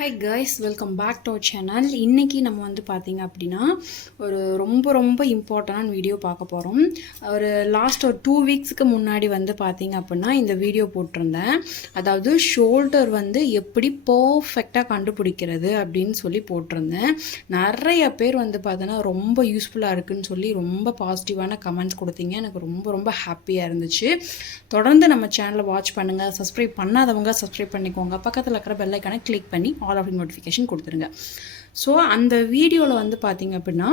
Hi guys, welcome back to our channel. இன்றைக்கி நம்ம வந்து பார்த்திங்க அப்படின்னா ஒரு ரொம்ப இம்பார்ட்டண்டான வீடியோ பார்க்க போகிறோம். லாஸ்ட் ஒரு 2 வீக்ஸுக்கு முன்னாடி வந்து பார்த்திங்க அப்படின்னா இந்த வீடியோ போட்டிருந்தேன். அதாவது ஷோல்டர் வந்து எப்படி பர்ஃபெக்டாக கண்டுபிடிக்கிறது அப்படின்னு சொல்லி போட்டிருந்தேன். நிறைய பேர் வந்து பார்த்தோன்னா ரொம்ப யூஸ்ஃபுல்லாக இருக்குதுன்னு சொல்லி ரொம்ப பாசிட்டிவான கமெண்ட்ஸ் கொடுத்தீங்க. எனக்கு ரொம்ப ஹாப்பியாக இருந்துச்சு. தொடர்ந்து நம்ம சேனலை வாட்ச் பண்ணுங்கள். சப்ஸ்கிரைப் பண்ணாதவங்க சப்ஸ்கிரைப் பண்ணிக்கோங்க. பக்கத்தில் இருக்கிற பெல் ஐக்கானை கிளிக் பண்ணி ஆல் ஆஃப் நோட்டிஃபிகேஷன் கொடுத்துருங்க. ஸோ அந்த வீடியோவில் வந்து பார்த்தீங்க அப்படின்னா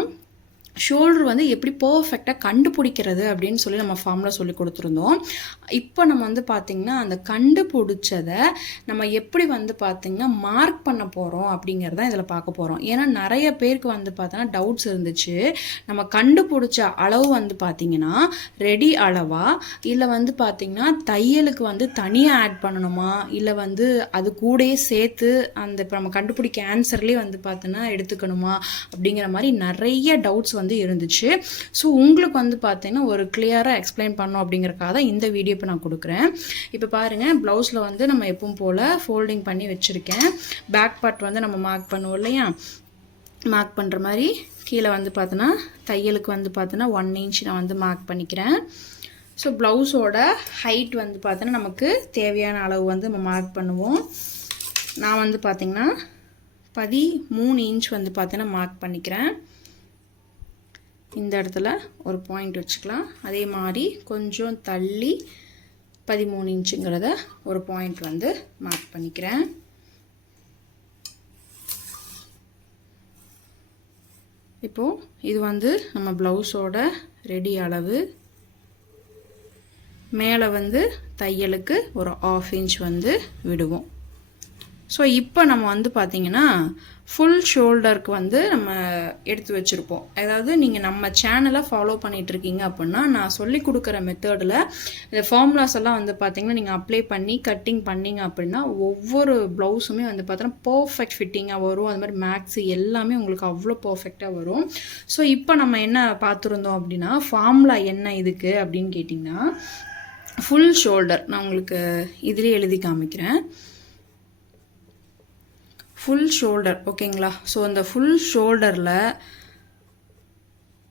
ஷோல்டர் வந்து எப்படி பர்ஃபெக்டாக கண்டுபிடிக்கிறது அப்படின்னு சொல்லி நம்ம ஃபார்மில் சொல்லி கொடுத்துருந்தோம். இப்போ நம்ம வந்து பார்த்திங்கன்னா அந்த கண்டுபிடிச்சதை நம்ம எப்படி வந்து பார்த்திங்கன்னா மார்க் பண்ண போகிறோம் அப்படிங்கிறத இதில் பார்க்க போகிறோம். ஏன்னா நிறைய பேருக்கு வந்து பார்த்தோன்னா டவுட்ஸ் இருந்துச்சு. நம்ம கண்டுபிடிச்ச அளவு வந்து பார்த்திங்கன்னா ரெடி அளவா, இல்லை வந்து பார்த்திங்கன்னா தையலுக்கு வந்து தனியாக ஆட் பண்ணணுமா, இல்லை வந்து அது கூடயே சேர்த்து அந்த இப்போ நம்ம கண்டுபிடிக்க ஆன்சர்லேயே வந்து பார்த்தோன்னா எடுத்துக்கணுமா அப்படிங்கிற மாதிரி நிறைய டவுட்ஸ் வந்து இருந்துச்சு. ஸோ உங்களுக்கு வந்து பார்த்தீங்கன்னா ஒரு கிளியராக எக்ஸ்பிளைன் பண்ணோம் அப்படிங்கிறக்காக தான் இந்த வீடியோ இப்போ நான் கொடுக்குறேன். இப்போ பாருங்கள், ப்ளவுஸில் வந்து நம்ம எப்பவும் போல் ஃபோல்டிங் பண்ணி வச்சுருக்கேன். பேக் பார்ட் வந்து நம்ம மார்க் பண்ணுவோம் இல்லையா, மார்க் பண்ணுற மாதிரி கீழே வந்து பார்த்தோன்னா தையலுக்கு வந்து பார்த்தோன்னா 1 இன்ச் நான் வந்து மார்க் பண்ணிக்கிறேன். ஸோ ப்ளவுஸோட ஹைட் வந்து பார்த்தோன்னா நமக்கு தேவையான அளவு வந்து நம்ம மார்க் பண்ணுவோம். நான் வந்து பார்த்திங்கன்னா 13 இன்ச் வந்து பார்த்தோன்னா மார்க் பண்ணிக்கிறேன். இந்த இடத்துல ஒரு பாயிண்ட் வச்சுக்கலாம். அதே மாதிரி கொஞ்சம் தள்ளி 13 இன்ச்சுங்கிறத ஒரு பாயிண்ட் வந்து மார்க் பண்ணிக்கிறேன். இப்போது இது வந்து நம்ம ப்ளவுஸோட ரெடி அளவு. மேலே வந்து தையலுக்கு ஒரு 1/2 இன்ச் வந்து விடுவோம். ஸோ இப்போ நம்ம வந்து பார்த்திங்கன்னா ஃபுல் ஷோல்டருக்கு வந்து நம்ம எடுத்து வச்சுருப்போம். அதாவது நீங்கள் நம்ம சேனலை ஃபாலோ பண்ணிகிட்ருக்கீங்க அப்படின்னா நான் சொல்லி கொடுக்குற மெத்தடில் இந்த ஃபார்முலாஸ் எல்லாம் வந்து பார்த்திங்கன்னா நீங்கள் அப்ளை பண்ணி கட்டிங் பண்ணிங்க அப்படின்னா ஒவ்வொரு ப்ளவுஸுமே வந்து பார்த்தோன்னா பர்ஃபெக்ட் ஃபிட்டிங்காக வரும். அது மாதிரி மேக்ஸு எல்லாமே உங்களுக்கு அவ்வளோ பர்ஃபெக்டாக வரும். ஸோ இப்போ நம்ம என்ன பார்த்துருந்தோம் அப்படின்னா ஃபார்முலா என்ன இதுக்கு அப்படின்னு கேட்டிங்கன்னா ஃபுல் ஷோல்டர் நான் உங்களுக்கு இதிலே எழுதி காமிக்கிறேன். ஃபுல் ஷோல்டர் ஓகேங்களா. ஸோ அந்த ஃபுல் ஷோல்டரில்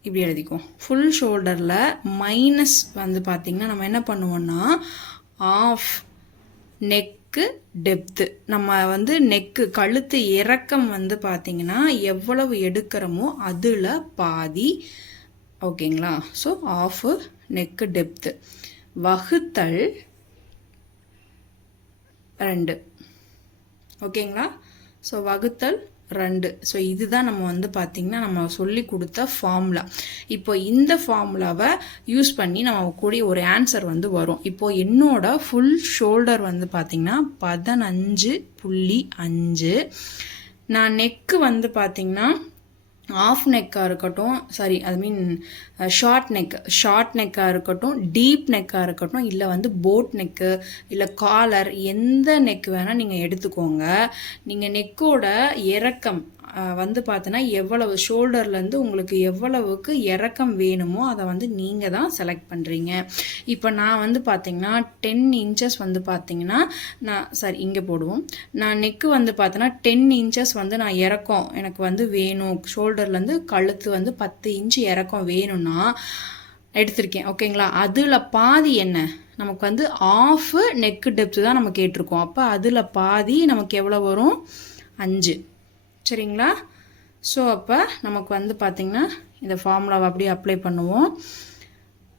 இப்படி எழுதிக்கும். ஃபுல் ஷோல்டரில் மைனஸ் வந்து பார்த்திங்கன்னா நம்ம என்ன பண்ணுவோன்னா ஆஃப் நெக்கு டெப்த்து, நம்ம வந்து நெக்கு கழுத்து இறக்கம் வந்து பார்த்திங்கன்னா எவ்வளவு எடுக்கிறோமோ அதில் பாதி ஓகேங்களா. ஸோ ஆஃப் நெக்கு டெப்த்து வகுத்தல் 2 ஓகேங்களா. ஸோ வகுத்தல் 2. ஸோ இதுதான் நம்ம வந்து பார்த்திங்கன்னா நம்ம சொல்லி கொடுத்த ஃபார்முலா. இப்போ இந்த ஃபார்முலாவை யூஸ் பண்ணி நம்ம கூடிய ஒரு ஆன்சர் வந்து வரும். இப்போது என்னோட ஃபுல் ஷோல்டர் வந்து பார்த்திங்கன்னா 15.5. நான் நெக்கு வந்து பார்த்திங்கன்னா ஆஃப் நெக்காக இருக்கட்டும், ஷார்ட் நெக்காக இருக்கட்டும், டீப் நெக்காக இருக்கட்டும், இல்லை வந்து போட் நெக்கு, இல்லை காலர், எந்த நெக் வேணால் நீங்கள் எடுத்துக்கோங்க. நீங்கள் நெக்கோட இறக்கம் வந்து பார்த்தோன்னா எவ்வளவு ஷோல்டர்லேருந்து உங்களுக்கு எவ்வளவுக்கு இறக்கம் வேணுமோ அதை வந்து நீங்கள் தான் செலக்ட் பண்ணுறீங்க. இப்போ நான் வந்து பார்த்திங்கன்னா 10 இன்ச்சஸ் வந்து பார்த்திங்கன்னா இங்கே போடுவோம். நான் நெக்கு வந்து பார்த்தோன்னா 10 இன்ச்சஸ் வந்து நான் இறக்கம் எனக்கு வந்து வேணும். ஷோல்டர்லேருந்து கழுத்து வந்து 10 இன்ச்சு இறக்கம் வேணும்னா எடுத்திருக்கேன் ஓகேங்களா. அதில் பாதி என்ன நமக்கு வந்து ஆஃப் நெக்கு டெப்த்து தான் நம்ம கேட்டிருக்கோம். அப்போ அதில் பாதி நமக்கு எவ்வளோ வரும்? 5 சரிங்களா. ஸோ அப்போ நமக்கு வந்து பார்த்திங்கன்னா இந்த ஃபார்முலாவை அப்படியே அப்ளை பண்ணுவோம்.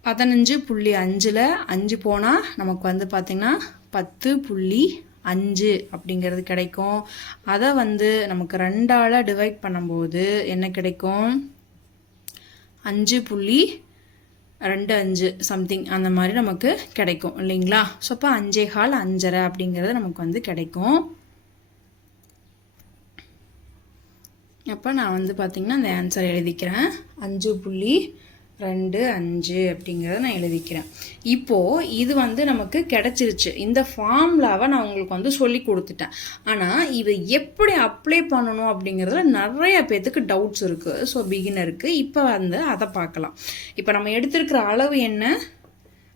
15.5ல் 5 போனால் நமக்கு வந்து பார்த்திங்கன்னா 10.5 அப்படிங்கிறது கிடைக்கும். அதை வந்து நமக்கு 2ஆல் டிவைட் பண்ணும்போது என்ன கிடைக்கும்? 5.25 சம்திங் அந்த மாதிரி நமக்கு கிடைக்கும் இல்லைங்களா. ஸோ அப்போ 5.25 5.5 அப்படிங்கிறது நமக்கு வந்து கிடைக்கும். அப்போ நான் வந்து பார்த்திங்கன்னா இந்த ஆன்சர் எழுதிக்கிறேன். 5.25 அப்படிங்கிறத நான் எழுதிக்கிறேன். இப்போது இது வந்து நமக்கு கிடச்சிருச்சு. இந்த ஃபார்முலாவை நான் உங்களுக்கு வந்து சொல்லி கொடுத்துட்டேன். ஆனால் இதை எப்படி அப்ளை பண்ணணும் அப்படிங்கிறதுல நிறைய பேர்த்துக்கு டவுட்ஸ் இருக்குது. ஸோ பிகினருக்கு இப்போ வந்து அதை பார்க்கலாம். இப்போ நம்ம எடுத்திருக்கிற அளவு என்ன?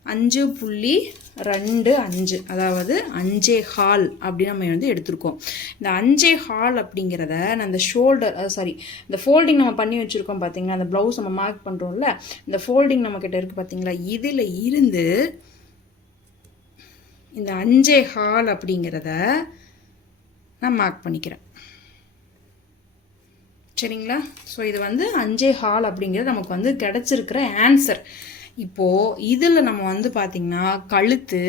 5.25 அதாவது 5.25 அப்படி நம்ம வந்து எடுத்திருக்கோம். இந்த 5.25 அப்படிங்கிறத நான் இந்த ஷோல்டர் இந்த ஃபோல்டிங் நம்ம பண்ணி வச்சுருக்கோம் பார்த்தீங்களா, அந்த ப்ளவுஸ் நம்ம மார்க் பண்ணுறோம்ல, இந்த ஃபோல்டிங் நம்மக்கிட்ட இருக்குது பார்த்தீங்களா, இதில் இருந்து இந்த 5.25 அப்படிங்கிறத நான் மார்க் பண்ணிக்கிறேன். சரிங்களா? ஸோ இது வந்து 5.25 அப்படிங்கிறது நமக்கு வந்து கிடச்சிருக்கிற ஆன்சர். இப்போது இதில் நம்ம வந்து பார்த்திங்கன்னா கழுத்து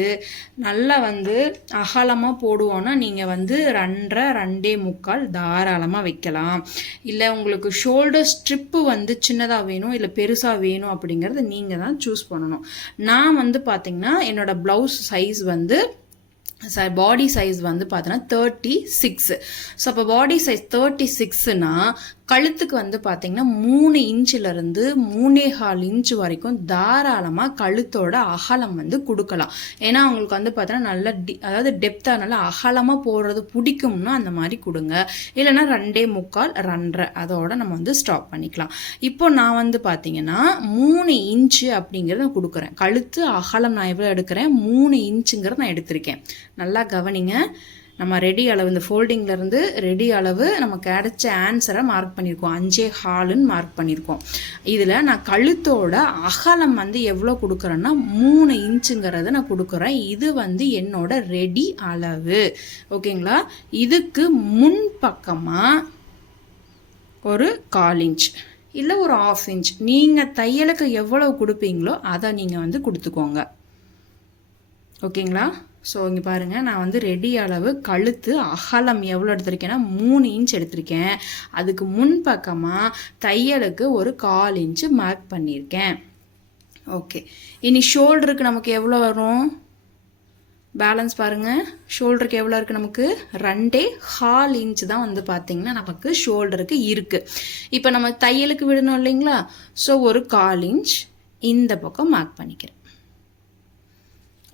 நல்லா வந்து அகலமாக போடுவோன்னா நீங்கள் வந்து 2.5 2.25 தாராளமாக வைக்கலாம். இல்லை உங்களுக்கு ஷோல்டர் ஸ்ட்ரிப்பு வந்து சின்னதாக வேணும் இல்லை பெருசாக வேணும் அப்படிங்கிறத நீங்கள் தான் சூஸ் பண்ணணும். நான் வந்து பார்த்திங்கன்னா என்னோடய ப்ளவுஸ் சைஸ் வந்து பாடி சைஸ் வந்து பார்த்தீங்கன்னா 36. ஸோ அப்போ பாடி சைஸ் 36னா கழுத்துக்கு வந்து பார்த்தீங்கன்னா 3 இன்ச்சிலேருந்து 3.25 இன்ச்சு வரைக்கும் தாராளமாக கழுத்தோட அகலம் வந்து கொடுக்கலாம். ஏன்னா அவங்களுக்கு வந்து பார்த்தீங்கன்னா நல்லா அதாவது டெப்த்தாக நல்லா அகலமாக போடுறது பிடிக்கும்னா அந்த மாதிரி கொடுங்க. இல்லைன்னா 2.25 2.5 அதோட நம்ம வந்து ஸ்டாப் பண்ணிக்கலாம். இப்போ நான் வந்து பார்த்தீங்கன்னா 3 இன்ச்சு அப்படிங்கிறத நான் கொடுக்குறேன். கழுத்து அகலம் நான் எவ்வளோ எடுக்கிறேன், 3 இன்ச்சுங்கிறத நான் எடுத்திருக்கேன். நல்லா கவனிங்க. நம்ம ரெடி அளவு இந்த ஃபோல்டிங்லேருந்து ரெடி அளவு நமக்கு கிடைச்ச ஆன்சரை மார்க் பண்ணியிருக்கோம். 5.25 மார்க் பண்ணியிருக்கோம். இதில் நான் கழுத்தோட அகலம் வந்து எவ்வளோ கொடுக்குறேன்னா 3 இன்ச்சுங்கிறத நான் கொடுக்குறேன். இது வந்து என்னோட ரெடி அளவு. ஓகேங்களா? இதுக்கு முன் பக்கமாக ஒரு 1/4 இன்ச் இல்லை ஒரு 1/2 இன்ச் நீங்கள் தையலுக்கு எவ்வளோ கொடுப்பீங்களோ அதை நீங்கள் வந்து கொடுத்துக்கோங்க. ஓகேங்களா? ஸோ இங்கே பாருங்கள், நான் வந்து ரெடி அளவு கழுத்து அகலம் எவ்வளோ எடுத்திருக்கேன்னா 3 இன்ச் எடுத்திருக்கேன். அதுக்கு முன் பக்கமாக தையலுக்கு ஒரு 1/4 இன்ச்சு மார்க் பண்ணியிருக்கேன். ஓகே, இனி ஷோல்டருக்கு நமக்கு எவ்வளோ வரும் பேலன்ஸ் பாருங்கள். ஷோல்டருக்கு எவ்வளோ இருக்குது, நமக்கு 2.25 இன்ச்சு தான் வந்து பார்த்திங்கன்னா நமக்கு ஷோல்டருக்கு இருக்குது. இப்போ நம்ம தையலுக்கு விடணும் இல்லைங்களா, ஸோ ஒரு 1/4 இன்ச் இந்த பக்கம் மார்க் பண்ணிக்கிறேன்.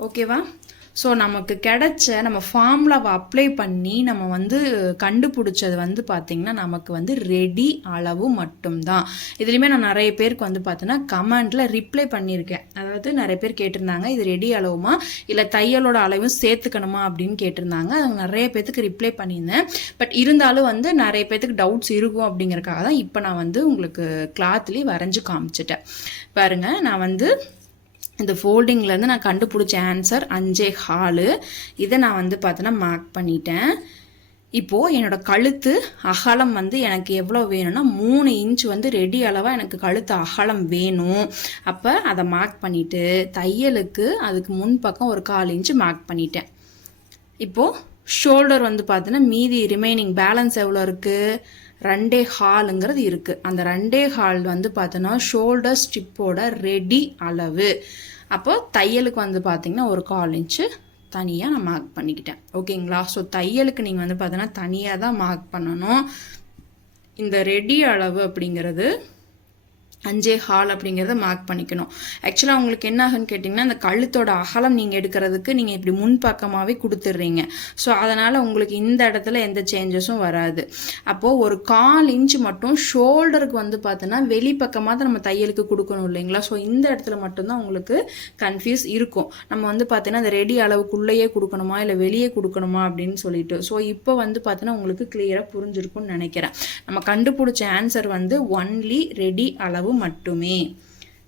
ஓகேவா? ஸோ நமக்கு கிடைச்ச நம்ம ஃபார்முலாவை அப்ளை பண்ணி நம்ம வந்து கண்டுபிடிச்சது வந்து பார்த்திங்கன்னா நமக்கு வந்து ரெடி அளவு மட்டும்தான். இதுலேயுமே நான் நிறைய பேருக்கு வந்து பார்த்தீங்கன்னா கமெண்டில் ரிப்ளை பண்ணியிருக்கேன். அதாவது நிறைய பேர் கேட்டிருந்தாங்க இது ரெடி அளவுமா இல்லை தையலோட அளவும் சேர்த்துக்கணுமா அப்படின்னு கேட்டிருந்தாங்க. அது நிறைய பேர்த்துக்கு ரிப்ளை பண்ணியிருந்தேன். பட் இருந்தாலும் வந்து நிறைய பேர்த்துக்கு டவுட்ஸ் இருக்கும் அப்படிங்கிறக்காக தான் இப்போ நான் வந்து உங்களுக்கு கிளாத்லேயே வரைஞ்சி காமிச்சிட்டேன். பாருங்கள், நான் வந்து இந்த ஃபோல்டிங்லேருந்து நான் கண்டுபிடிச்ச ஆன்சர் 5.25. இதை நான் வந்து பார்த்தோன்னா மார்க் பண்ணிட்டேன். இப்போது என்னோடய கழுத்து அகலம் வந்து எனக்கு எவ்வளோ வேணும்னா 3 இன்ச் வந்து ரெடி அளவாக எனக்கு கழுத்து அகலம் வேணும். அப்போ அதை மார்க் பண்ணிவிட்டு தையலுக்கு அதுக்கு முன்பக்கம் ஒரு 1/4 இன்ச்சு மார்க் பண்ணிட்டேன். இப்போது ஷோல்டர் வந்து பார்த்தீங்கன்னா மீதி ரிமைனிங் பேலன்ஸ் எவ்வளோ இருக்குது, 2.25ங்கிறது இருக்குது. அந்த 2.25 வந்து பார்த்தோன்னா ஷோல்டர் ஸ்ட்ரிப்போட ரெடி அளவு. அப்போ தையலுக்கு வந்து பார்த்திங்கன்னா ஒரு 1/4 இன்ச்சு தனியாக நான் மார்க் பண்ணிக்கிட்டேன். ஓகேங்களா? ஸோ தையலுக்கு நீங்கள் வந்து பார்த்தோன்னா தனியாக தான் மார்க் பண்ணணும். இந்த ரெடி அளவு அப்படிங்கிறது 5.25 அப்படிங்கிறத மார்க் பண்ணிக்கணும். ஆக்சுவலாக உங்களுக்கு என்ன ஆகுன்னு கேட்டிங்கன்னா அந்த கழுத்தோட அகலம் நீங்கள் எடுக்கிறதுக்கு நீங்கள் இப்படி முன்பக்கமாகவே கொடுத்துட்றீங்க. ஸோ அதனால் உங்களுக்கு இந்த இடத்துல எந்த சேஞ்சஸும் வராது. அப்போது ஒரு 1/4 இன்ச்சு மட்டும் ஷோல்டருக்கு வந்து பார்த்தோன்னா வெளிப்பக்கமாக தான் நம்ம தையலுக்கு கொடுக்கணும் இல்லைங்களா? ஸோ இந்த இடத்துல மட்டும்தான் உங்களுக்கு கன்ஃபியூஸ் இருக்கும். நம்ம வந்து பார்த்தீங்கன்னா அந்த ரெடி அளவுக்குள்ளேயே கொடுக்கணுமா இல்லை வெளியே கொடுக்கணுமா அப்படின்னு சொல்லிட்டு. ஸோ இப்போ வந்து பார்த்தீங்கன்னா உங்களுக்கு கிளியராக புரிஞ்சிருக்கும்னு நினைக்கிறேன். நம்ம கண்டுபிடிச்ச ஆன்சர் வந்து ஒன்லி ரெடி அளவு மட்டுமே.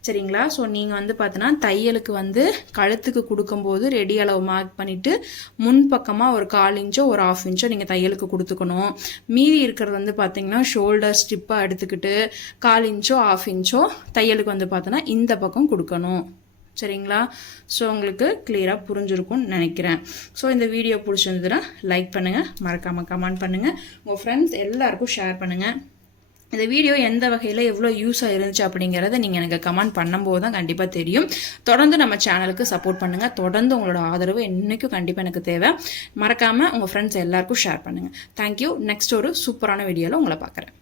சரிங்களா? ஸோ நீங்கள் வந்து பார்த்தோன்னா தையலுக்கு வந்து கழுத்துக்கு கொடுக்கும்போது ரெடி அளவு மார்க் பண்ணிவிட்டு முன்பக்கமாக ஒரு 1/4 இன்ச்சோ ஒரு 1/2 இன்ச்சோ நீங்கள் தையலுக்கு கொடுத்துக்கணும். மீதி இருக்கிறது வந்து பார்த்திங்கன்னா ஷோல்டர் ஸ்டிப்பாக எடுத்துக்கிட்டு 1/4 இன்ச்சோ 1/2 இன்ச்சோ தையலுக்கு வந்து பார்த்தோன்னா இந்த பக்கம் கொடுக்கணும். சரிங்களா? ஸோ உங்களுக்கு கிளியராக புரிஞ்சிருக்கும்னு நினைக்கிறேன். ஸோ இந்த வீடியோ பிடிச்சிருந்ததுன்னா லைக் பண்ணுங்கள், மறக்காமல் கமெண்ட் பண்ணுங்கள், உங்கள் ஃப்ரெண்ட்ஸ் எல்லாருக்கும் ஷேர் பண்ணுங்கள். இந்த வீடியோ எந்த வகையில் எவ்வளோ யூஸாக இருந்துச்சு அப்படிங்கிறத நீங்கள் எனக்கு கமெண்ட் பண்ணும்போது தான் கண்டிப்பாக தெரியும். தொடர்ந்து நம்ம சேனலுக்கு சப்போர்ட் பண்ணுங்கள். தொடர்ந்து உங்களோட ஆதரவு என்றைக்கும் கண்டிப்பாக எனக்கு தேவை. மறக்காமல் உங்கள் ஃப்ரெண்ட்ஸ் எல்லாருக்கும் ஷேர் பண்ணுங்கள். தேங்க்யூ. நெக்ஸ்ட் ஒரு சூப்பரான வீடியோவில் உங்களை பார்க்குறேன்.